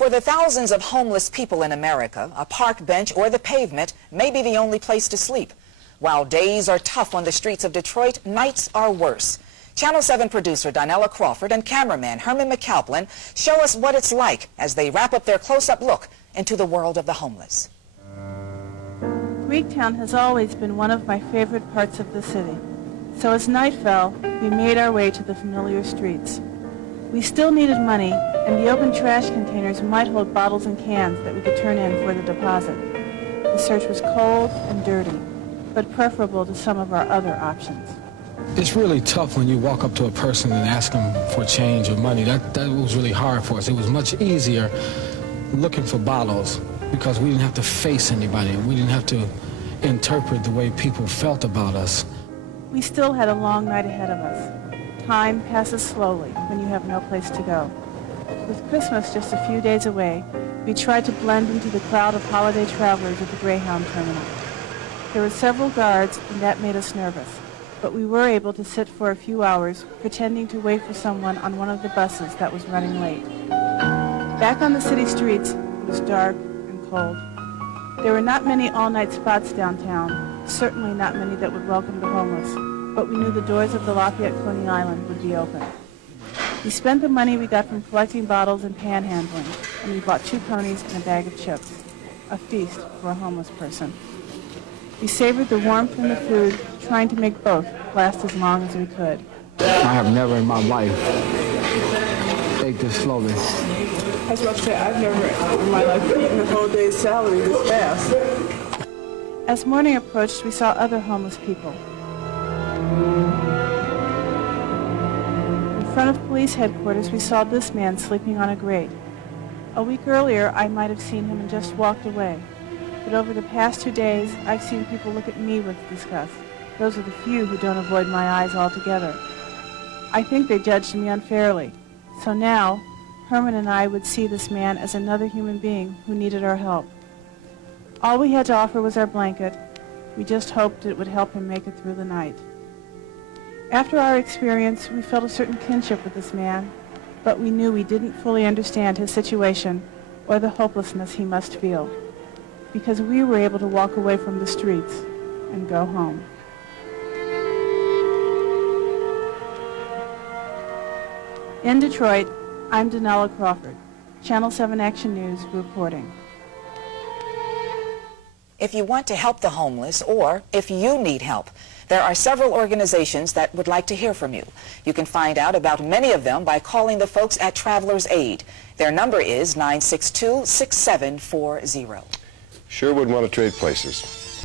For the thousands of homeless people in America, a park bench or the pavement may be the only place to sleep. While days are tough on the streets of Detroit, nights are worse. Channel 7 producer Donella Crawford and cameraman Herman McKalpain show us what it's like as they wrap up their close-up look into the world of the homeless. Greektown has always been one of my favorite parts of the city. So as night fell, we made our way to the familiar streets. We still needed money, and the open trash containers might hold bottles and cans that we could turn in for the deposit. The search was cold and dirty, but preferable to some of our other options. It's really tough when you walk up to a person and ask them for change or money. That was really hard for us. It was much easier looking for bottles because we didn't have to face anybody. We didn't have to interpret the way people felt about us. We still had a long night ahead of us. Time passes slowly when you have no place to go. With Christmas just a few days away, we tried to blend into the crowd of holiday travelers at the Greyhound terminal. There were several guards, and that made us nervous, but we were able to sit for a few hours, pretending to wait for someone on one of the buses that was running late. Back on the city streets, it was dark and cold. There were not many all-night spots downtown, certainly not many that would welcome the homeless, but we knew the doors of the Lafayette Coney Island would be open. We spent the money we got from collecting bottles and panhandling, and we bought 2 ponies and a bag of chips, a feast for a homeless person. We savored the warmth and the food, trying to make both last as long as we could. I have never in my life ate this slowly. I was about to say, I've never in my life eaten a whole day's salary this fast. As morning approached, we saw other homeless people. In front of police headquarters, we saw this man sleeping on a grate. A week earlier, I might have seen him and just walked away. But over the past 2 days, I've seen people look at me with disgust. Those are the few who don't avoid my eyes altogether. I think they judged me unfairly. So now, Herman and I would see this man as another human being who needed our help. All we had to offer was our blanket. We just hoped it would help him make it through the night. After our experience, we felt a certain kinship with this man, but we knew we didn't fully understand his situation or the hopelessness he must feel, because we were able to walk away from the streets and go home. In Detroit, I'm Donella Crawford, Channel 7 Action News reporting. If you want to help the homeless or if you need help, there are several organizations that would like to hear from you. You can find out about many of them by calling the folks at Travelers Aid. Their number is 962-6740. Sure wouldn't want to trade places.